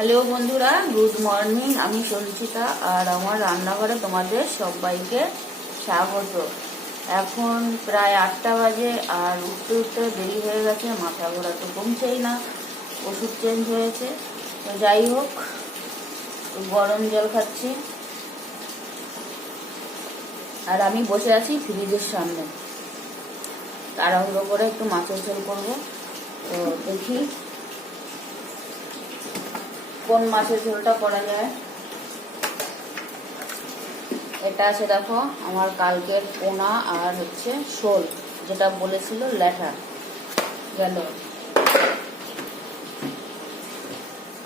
Hello বন্ধুরা, good morning. আমি সঞ্চিতা আর আমার রান্নাঘরে তোমাদের সবাইকে স্বাগত। এখন প্রায় আটটা বাজে আর উঠতে উঠতে দেরি হয়ে গেছে, মাথা ঘোরা তো কমছেই না, ওষুধ চেঞ্জ হয়েছে। তো যাই হোক, গরম জল খাচ্ছি। আর আমি বসে আছি ফ্রিজের সামনে। তাড়াহুড়ো করে একটু মাছের ঝোল করব। তো দেখি কোন মাছের ঝোলটা করা যায়? এটা আছে দেখো, আমার কালকের পোনা আর হচ্ছে শোল, যেটা বলেছিল ল্যাঠা, গেল।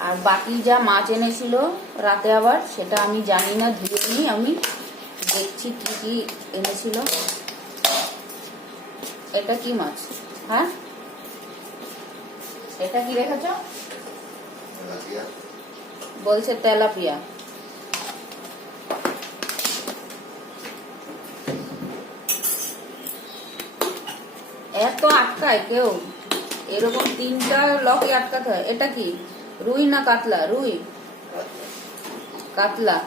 আর বাকি যা মাছ এনেছিল রাতে আবার, সেটা আমি জানি না, ধুয়ে নিই আমি, দেখছি কি কি এনেছিল। এটা কি মাছ? হ্যাঁ? এটা কি রেখেছ? বলছে তেলাপিয়া। এত আটকায় কেউ। এরকম তিনটা লকে আটকাতে হয়। এটা কি? রুই না কাতলা? রুই। কাতলা।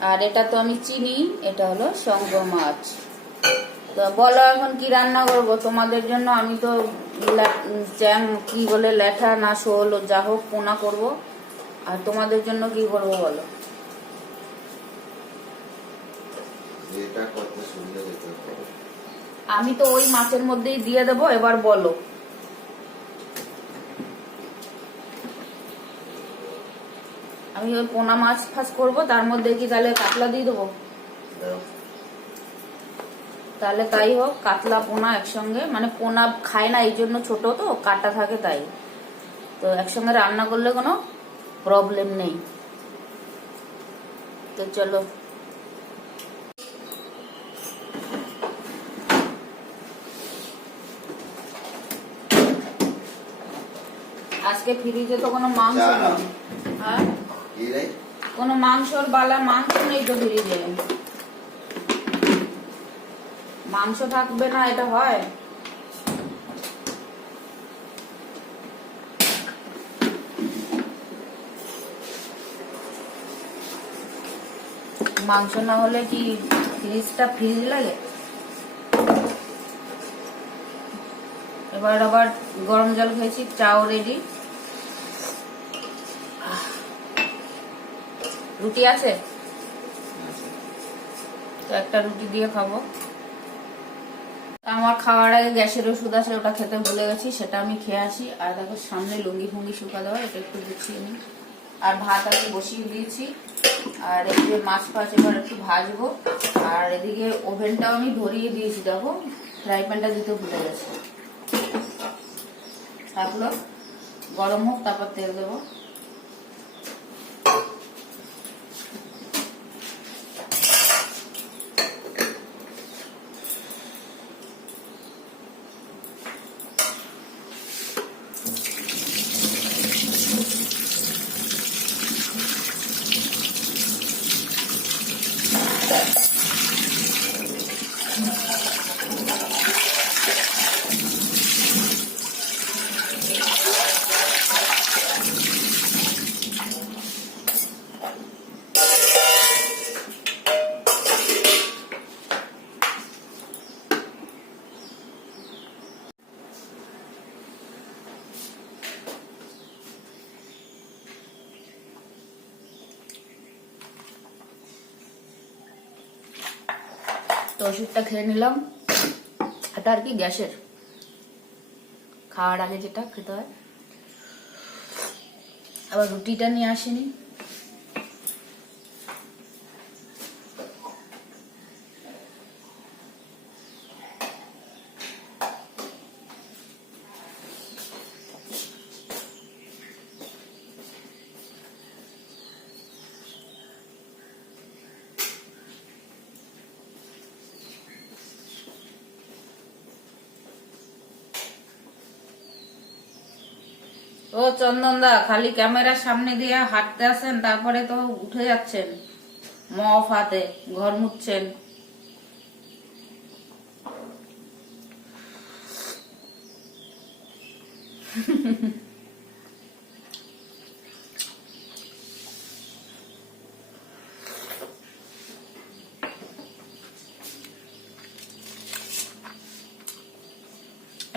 আর এটা তো আমি চিনি, এটা হলো শঙ্খ মাছ। তো বলো এখন কি রান্না করব? তোমাদের জন্য আমি তো চ্যাং কি বলে ল্যাঠা না শোল যা হোক পোনা করব। আর তোমাদের জন্য কি করব বলো? আমি তো ওই মাছের মধ্যেই দিয়ে দেবো এবার বলো। আমি ওই পোনা মাছ ফাঁস করব তার মধ্যে কি তাহলে কাতলা দিয়ে দেবো। তাহলে তাই হোক কাতলা পোনা একসঙ্গে মানে পোনা খায় না এই জন্য ছোট তো কাটা থাকে তাই। তো একসঙ্গে রান্না করলে কোনো প্রবলেম নেই। তো চলো। আজকে ফ্রিজে তো কোনো মাংস নেই। হ্যাঁ কোনো মাংসর বালা মাংস নেই তো ফ্রিজে। মাংস থাকবে না এটা হয়। মাংস না হলে কি ফ্রিজটা ফ্রিজ লাগে? এবার আবার গরম জল খেয়েছি চাও রেডি রুটি আছে। তো একটা রুটি দিয়ে খাব। আমার খাওয়ার আগে গ্যাসের ওষুধ আছে, ওটা খেতে ভুলে গেছি, সেটা আমি খেয়ে আসি। আর দেখো, সামনে লুঙ্গি ফুঙ্গি শুকা দেওয়া, এটা একটু গুছিয়ে নিই। আর ভাত আমি বসিয়ে দিয়েছি। আর এদিকে মাছ ফাছ এবার একটু ভাজবো। আর এদিকে ওভেনটাও আমি ধরিয়ে দিয়েছি, দেখো, ফ্রাই প্যানটা দিতে ভুলে গেছি। তারপর গরম হোক, তারপর তেল দেবো। তো ওষুধটা খেয়ে নিলাম। এটা আর কি গ্যাসের। খাওয়ার আগে যেটা খেতে হয়। আবার রুটিটা নিয়ে আসিনি। ও চন্দন দা, খালি ক্যামেরার সামনে দিয়ে হাঁটতে আসেন, তারপরে তো উঠে যাচ্ছেন। মফ হাতে, ঘর মুচ্ছেন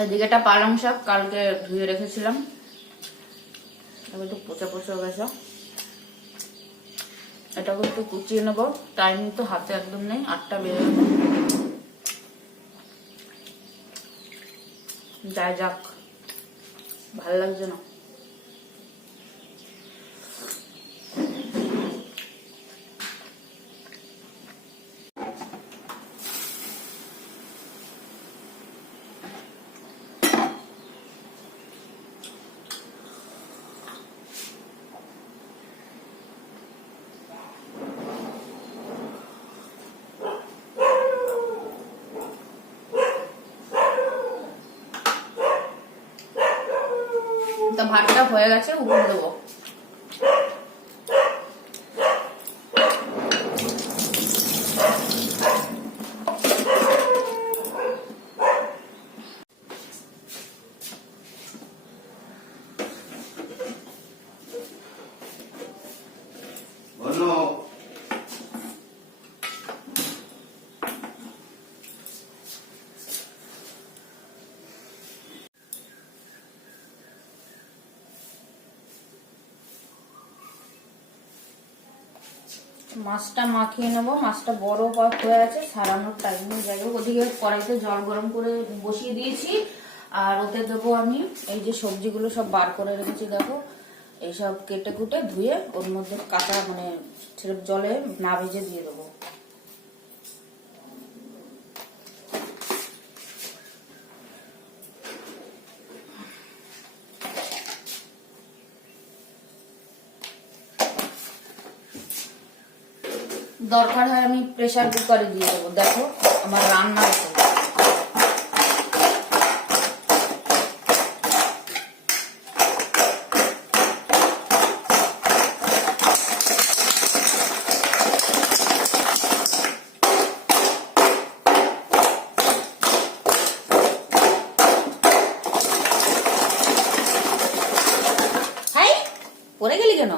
এদিকেটা পালং শাক কালকে ধুয়ে রেখেছিলাম। এবার একটু পচা পচা গেছে। এটাকে একটু কুচিয়ে নেব। টাইম তো হাতে একদম নেই, আটটা বেজে যাই যাক, ভালো লাগছে না তা ভাতটা হয়ে গেছে উপর দেবো বলো মাছটা মাখিয়ে নেব। মাছটা বড় পাক হয়ে আছে, সারানোর টাইম যাই হোক, ওদিকে কড়াইতে জল গরম করে বসিয়ে দিয়েছি। আর ওতে দেবো আমি এই যে সবজিগুলো সব বার করে রেখেছি, দেখো। এইসব কেটে কুটে ধুয়ে ওর মধ্যে কাঁচা মানে সেরকম জলে না ভেজে দিয়ে দেবো। দরকার হয় আমি প্রেশার কুকারে দিয়ে দেবো। দেখো আমার রান্না হচ্ছে। পড়ে গেলি কেন?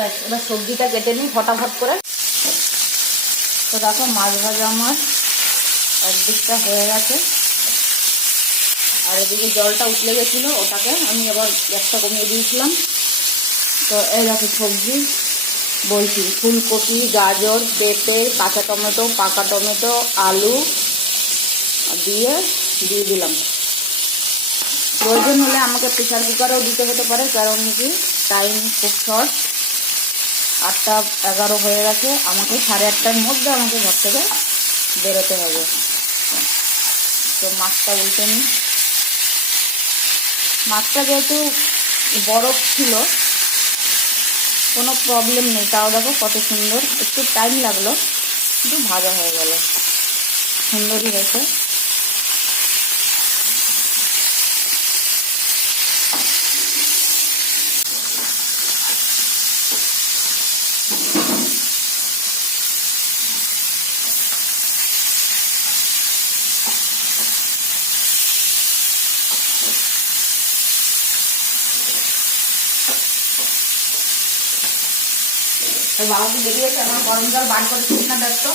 ব্যাস, এবার সবজিটা কেটে নিই ফটাফট করে। তো দেখো, মাছ ভাজা আমার একদিকটা হয়ে গেছে। আর এদিকে জলটা উঠলে গেছিল, ওটাকে আমি আবার গ্যাসটা কমিয়ে দিয়েছিলাম। তো এই দেখো সবজি বলছি, ফুলকপি, গাজর, পেঁপে, কাঁচা টমেটো, পাকা টমেটো, আলু দিয়ে দিয়ে দিলাম। প্রয়োজন হলে আমাকে প্রেশার কুকারেও দিতে হতে পারে, কারণ কি টাইম খুব শর্ট আটটা, এগারো হয়ে গেছে। আমাকে সাড়ে আটটার মধ্যে আমাকে ঘর থেকে বেরোতে হবে। তো মাছটা উল্টে নিই। মাছটা যেহেতু বরফ ছিল, কোনো প্রবলেম নেই। তাও দেখো কত সুন্দর। একটু টাইম লাগল, কিন্তু ভাজা হয়ে গেল। সুন্দরই হয়েছে। ওই বাবা কি বেরিয়েছে আমার গরম জল বার করে দেখ তো।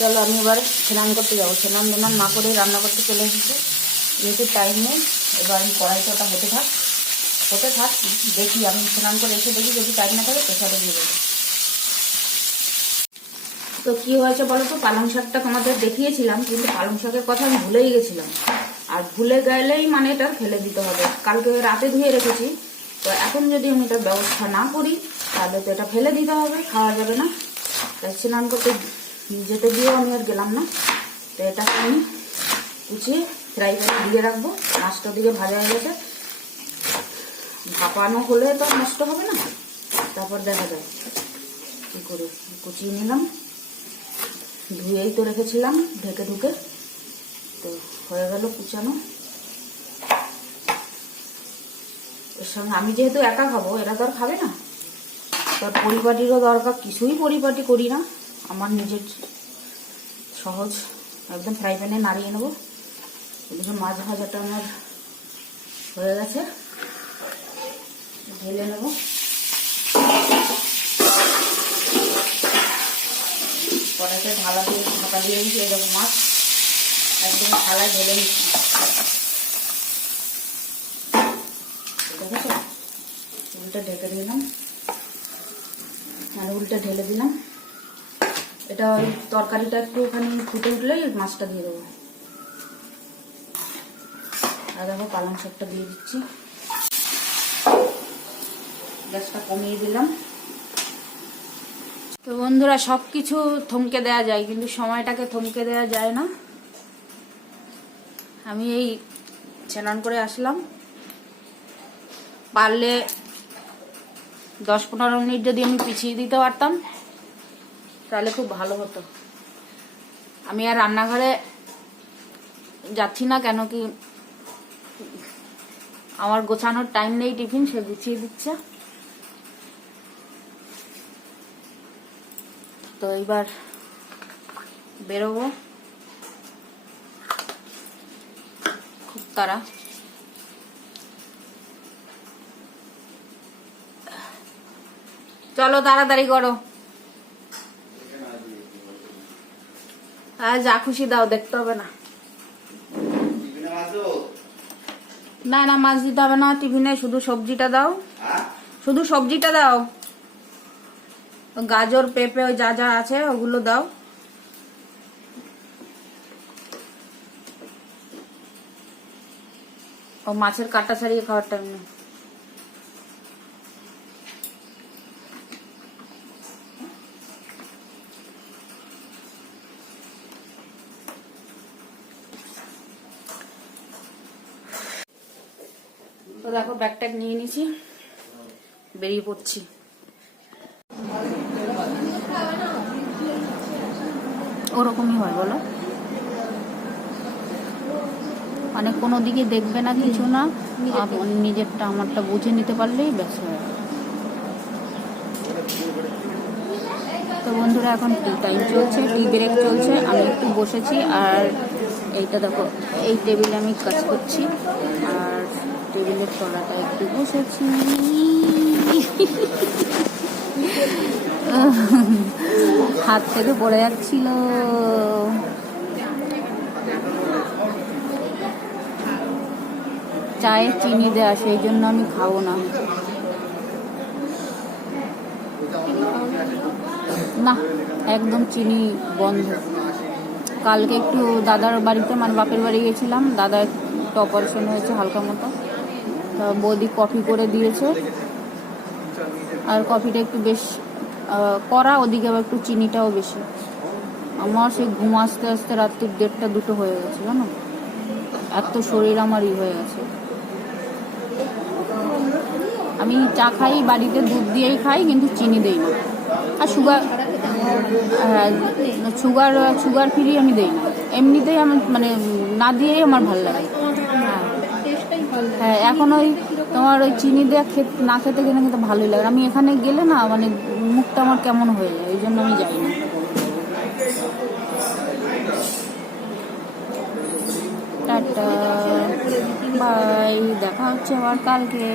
চলো, আমি এবার স্নান করতে যাব। স্নান দেনান মা করে রান্না করতে চলে এসেছি। যেহেতু টাইম নেই, এবার আমি কড়াইটা ওটা হতে থাক হতে থাক, দেখি আমি স্নান করে এসে দেখি যদি টাইম না থাকে প্রেশারে দিয়ে দেবো। তো কী হয়েছে বলো তো? পালং শাকটা তোমাদের দেখিয়েছিলাম, কিন্তু পালং শাকের কথা আমি ভুলেই গেছিলাম। আর ভুলে গেলেই মানে এটা ফেলে দিতে হবে। কালকে রাতে ধুয়ে রেখেছি, তো এখন যদি আমি এটার ব্যবস্থা না করি, তাহলে তো এটা ফেলে দিতে হবে, খাওয়া যাবে না। তাই স্নান করতে যেতে দিয়েও আমি আর গেলাম না, তো এটাকে আমি কুচিয়ে ফ্রাই করে দিয়ে রাখব। মাছটা দিকে ভাজা হয়ে গেছে। ভাপানো হলে তো নষ্ট হবে না। তারপর দেখা যায় কী করে। কুচিয়ে নিলাম। ধুয়েই তো রেখেছিলাম, ঢেকে ঢুকে। তো হয়ে গেল কুচানো। এর সঙ্গে আমি যেহেতু একা খাব, এরা তো আর খাবে না। তার পরিপাটিরও দরকার, কিছুই পরিপাটি করি না। আমার নিজের সহজ। একদম ফ্রাই প্যানে নাড়িয়ে নেব। এদিকে মাছ ভাজাটা আমার হয়ে গেছে। ঢেলে নেব। কড়াইতে ঢালা দিয়ে ঢাকা দিয়ে দিচ্ছি এরকম মাছ। একদম থালায় ঢেলে নিচ্ছি। দেখেছ? উল্টে ঢেকে দিলাম। আর উল্টে ঢেলে দিলাম। এটা ওই তরকারিটা একটু ওখানে ফুটে উঠলেই মাছটা দিয়ে দেবো। আর দেখো পালং শাকটা দিয়ে দিচ্ছি। গ্যাসটা কমিয়ে দিলাম। তো বন্ধুরা সব কিছু থমকে দেওয়া যায়, কিন্তু সময়টাকে থমকে দেওয়া যায় না। আমি এই স্নান করে আসলাম। পারলে দশ পনেরো মিনিট যদি আমি পিছিয়ে দিতে পারতাম তাহলে খুব ভালো হতো। আমি আর রান্নাঘরে যাচ্ছি না কেন কি আমার গোছানোর টাইম নেই টিফিন, সে গুছিয়ে দিচ্ছে। তো এইবার বেরোবো। খুব তারা চলো তাড়াতাড়ি করো। যা খুশি দাও, দেখতে হবে না। না না, মাছ দিতে হবে না, টিফিনে শুধু সবজিটা দাও। শুধু সবজিটা দাও। গাজর, পেঁপে, ওই যা যা আছে, ওগুলো দাও। ও, মাছের কাটা ছাড়িয়ে খাওয়ার টাইম নেই। দেখো ব্যাগ ট্যাগ নিয়ে নিছি। বেরিয়ে পড়ছি। ওরকমই হয়, বলো। মানে কোনো দিকে দেখবে না কিছু না নিজেরটা, আমারটা বুঝে নিতে পারলেই ব্যাস হয়ে তো বন্ধুরা, এখন টি টাইম চলছে টি ব্রেক চলছে। আমি একটু বসেছি, আর এইটা দেখো, এই টেবিলে আমি কাজ করছি। আর টেবিলের তলাটা একটু বসেছি। হাত থেকে পড়ে যাচ্ছিল। চায়ে চিনি দেয়া, সেই জন্য আমি খাব না। না, একদম চিনি বন্ধ। কালকে একটু দাদার বাড়িতে মানে বাপের বাড়ি গেছিলাম, দাদা একটু অপারেশন হয়েছে হালকা মতো বৌদি কফি করে দিয়েছে। আর কফিটা একটু বেশ কড়া, ওদিকে আবার একটু চিনিটাও বেশি। আমার সেই ঘুম আসতে আসতে রাত্রি দেড়টা দুটো হয়ে গেছে, জানো? এত শরীর আমার ই হয়ে গেছে। আমি চা খাই, বাড়িতে দুধ দিয়েই খাই, কিন্তু চিনি দেই না। আর সুগার হ্যাঁ সুগার সুগার ফ্রি আমি দেই না। এমনিতেই আমি মানে না দিয়েই আমার ভালো লাগে হ্যাঁ এখন ওই তোমার ওই চিনি দেওয়া খেতে, না খেতে গেলে কিন্তু ভালোই লাগে। আমি এখানে গেলে না মানে মুখটা আমার কেমন হয়ে যায়, ওই জন্য আমি যাই না। টাটা, বাই, দেখা হচ্ছে আমার কালকে।